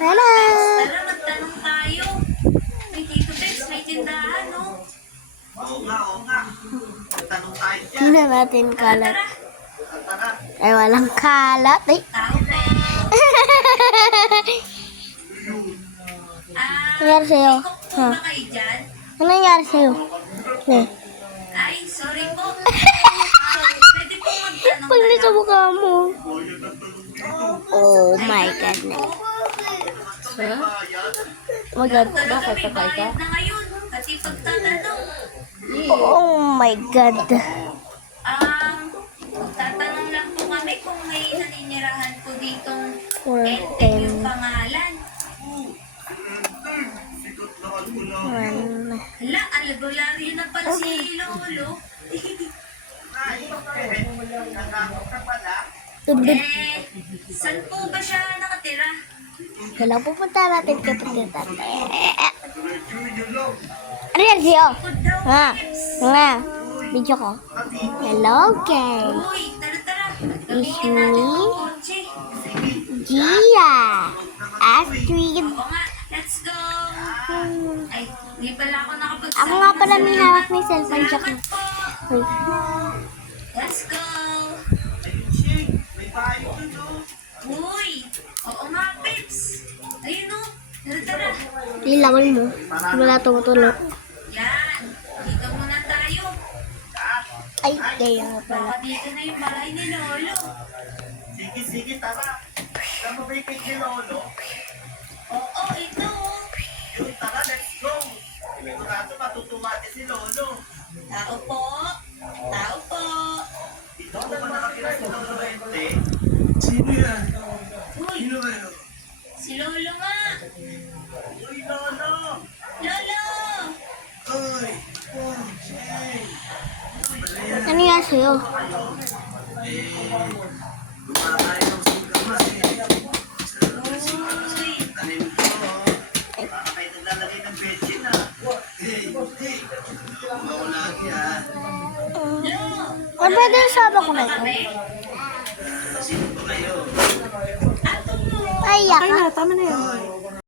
Hello! Tara, magtanong tayo. May Tito Tex, may tindahan, no? Oo nga. Tanong tayo dyan. Tingnan natin kalat. Tara, Ay, walang kalat. Ay. tao pe. Nangyari sa'yo? Ikot po ba kayo dyan? Ano nangyari sa'yo? Eh. Ay, sorry po. Pwede po magtanong Pag na nasa lang. mukha mo. Oh my God. Oh my God. Talaga may bayad na ngayon. Pati pagtatanong. Oh my God. Tatanong lang po kami kung may naninirahan po ditong Four, Enteng yung pangalan. One. Hala, albularyo na pala si Lolo. Tubig. Saan po ba siya nakatira? Hello, pupunta natin kapatid natin. Ano yan sa'yo? Good daw. Ha? Nga. Video ko. Hello, guys. Uy, tara. It's Gamitin natin me. ang kotse. Gia. Astrid. Oo nga, let's go. Ay, hindi pala ako nakapagsabi. Ako nga pala may hawak ng cellphone. Check Salamat mo. po. Wait. Let's go. May bayo dun, no? Uy, oo nga, Pips. Ayun o, tara. Ilawan mo. Wala tumutulog. Yan, dito muna tayo. Ay, kaya nga pala. Baka dito na yung bahay ni Lolo. Sige, tara. Saan mo ba yung cake ni Lolo? Oo, ito. Yun, tara, let's go. Sigurado matutuwa din si Lolo. Tao po. Tao po. Dito ko ba nakatira si Lolo Ente? Sino yan? Uy, Sino kayo? si Lolo nga. Uy, Lolo! Lolo! Oy! Oh, Jay! Ano yan sa'yo? Kumakain ng singkamas eh. Uy, Tanim ko. Baka kayo naglalagay ng betchin, ha? Hey! Mawala yan. Lo! Ano ba din sabi ko na ito? Kami? Sino ba kayo? Ato mo. Ay, yak. Oy!